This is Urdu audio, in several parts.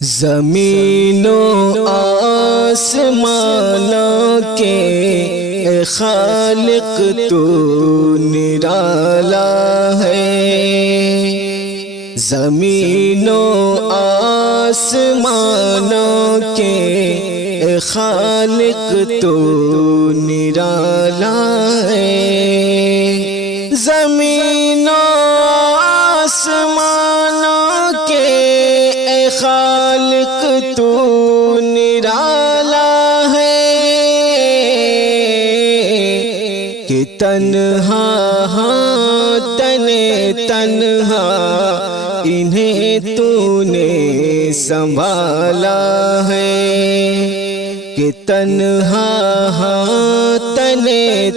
زمین و آسمانوں کے اے خالق تو نرالا ہے۔ زمین و آسمانوں کے اے خالق تو نرالا ہے۔ زمین و آسمانوں کے اے خالق تو نرالا ہے کہ تنہا تنہا انہیں تو نے سنبھالا ہے کہ تنہا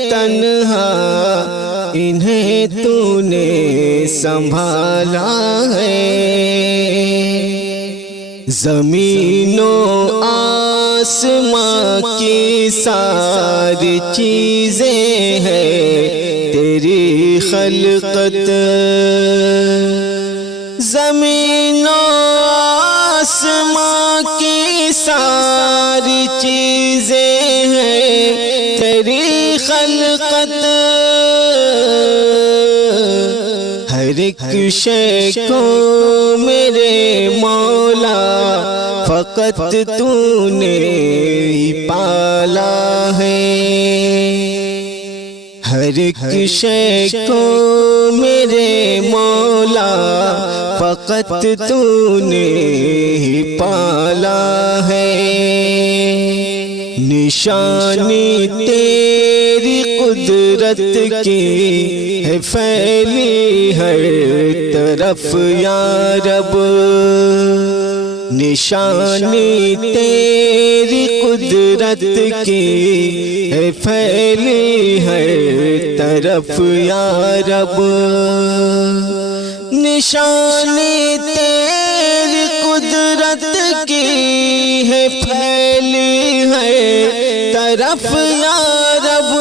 تنہا انہیں تو نے سنبھالا ہے۔ زمین و آسمان کی ساری چیزیں ہیں تیری خلقت۔ زمین و آسمان کی ساری چیزیں ہیں تیری خلقت۔ ہر ایک شے کو میرے مولا فقط تو نے ہی پالا ہے۔ ہر ایک شے کو میرے مولا فقط تو نے ہی پالا ہے۔ نشانی تیری قدرت کی ہے پھیلی ہر طرف یا رب۔ نشانی تیری قدرت کی ہے پھیلی ہر طرف یا رب۔ نشانی تیری قدرت کی ہے پھیلی ہر طرف یا رب۔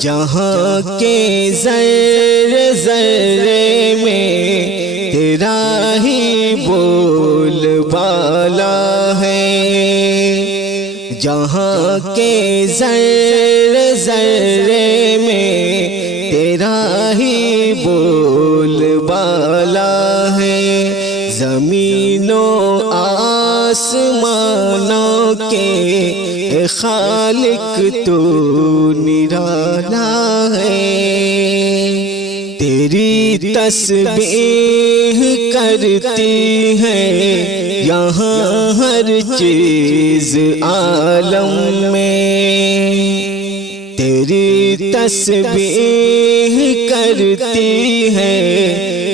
جہاں کے ذرے ذرے میں تیرا ہی بول بالا ہے۔ جہاں کے ذرے ذرے میں تیرا ہی بول بالا ہے۔ زمین و آسمانوں کے اے خالق تو نرالا ہے۔ تیری تسبیح کرتی ہے یہاں ہر چیز عالم میں۔ تیری تسبیح کرتی ہے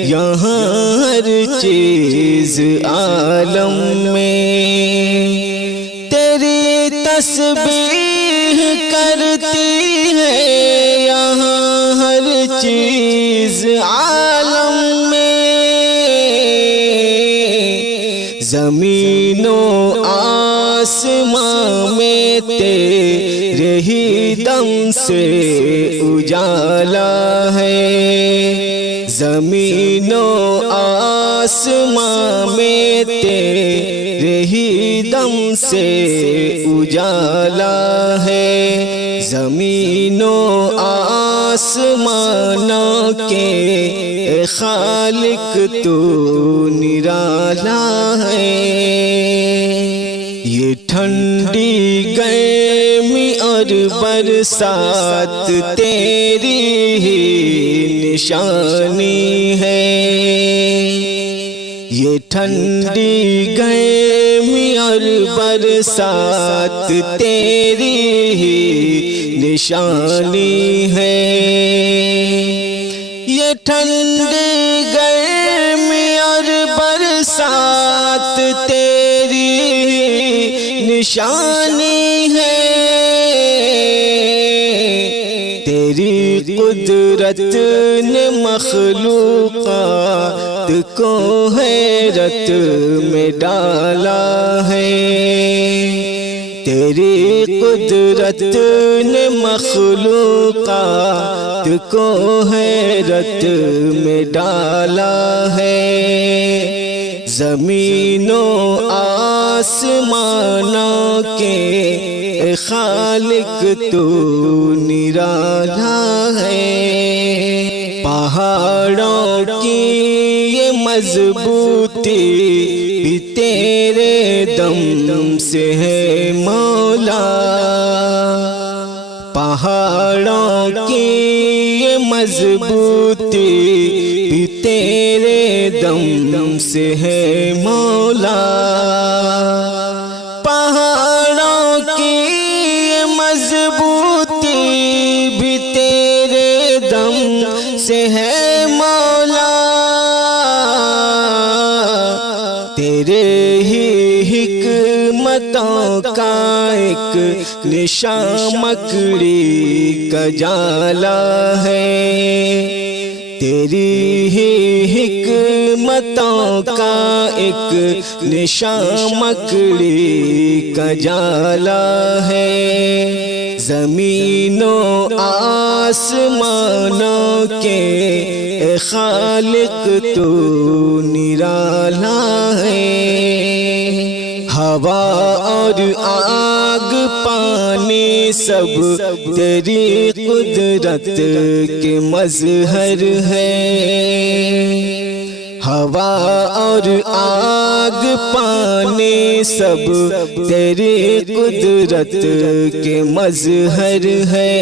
یہاں ہر چیز عالم میں۔ تیری تسبیح کرتی ہے یہاں ہر چیز عالم میں۔ زمین و آسمان میں تیرے ہی دم سے اجالا ہے۔ زمین و آسمان میں تیرے ہی دم سے اجالا ہے۔ زمین و آسمانوں کے اے خالق تو نرالا ہے۔ یہ ٹھنڈی گرمی اور برسات تیری ہی نشانی ہے۔ یہ ٹھنڈی گرمی اور برسات تیری ہی نشانی ہے۔ یہ ٹھنڈی گرمی اور برسات تیری ہی نشانی ہے۔ تیری قدرت نے مخلوقات کو حیرت میں ڈالا ہے۔ تیری قدرت نے مخلوقات کو حیرت میں ڈالا ہے۔ زمین و آسمانوں کے خالق تو نرالا ہے، پہاڑوں کی یہ مضبوطی بھی تیرے دم سے ہے مولا، پہاڑوں کی یہ مضبوطی بھی تیرے دم سے ہے مولا، پہاڑوں کی یہ مضبوطی بھی تیرے دم سے ہے مولا، تیرے ہی حکمتوں کا ایک نشان مکڑی کا جالا ہے، تیری ہی حکمتوں کا ایک نشان مکڑی کا جالا ہے، زمین و آسمانوں کے خالق تو نرالا ہے، ہوا اور آگ پانی سب تیری قدرت کے مظہر ہے، ہوا اور آگ پانی سب تیری قدرت کے مظہر ہے،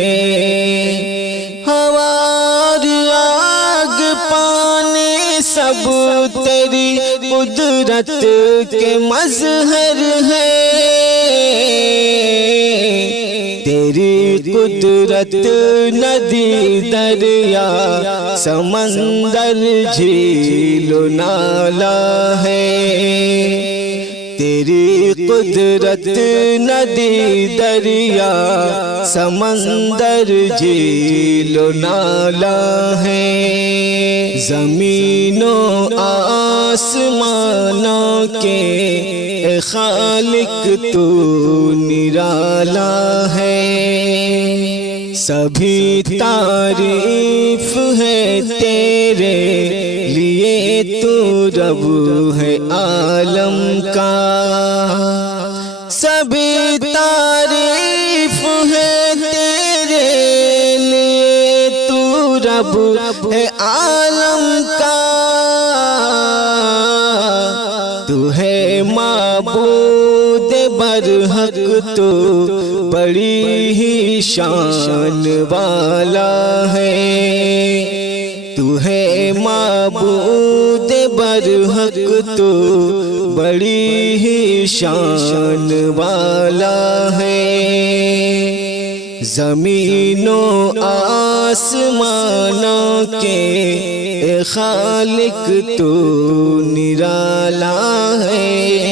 ہوا اور آگ پانی سب تیری قدرت کے مظہر ہے، تیری قدرت ندی دریا سمندر جھیل و نالا ہے، تیری قدرت ندی دریا سمندر جھیل و نالا ہے، زمین و آسمانوں کے خالق تو نرالا ہے، سبھی تعریف ہے تیرے لیے، تو رب ہے عالم کا، سبھی تعریف ہے تیرے لیے، تو رب ہے عالم کا، تو ہے معبود برحق تو بڑی ہی شان والا ہے، تو ہے معبود برحق تو بڑی ہی شان والا ہے، زمین و آسمانوں کے خالق تو نرالا ہے۔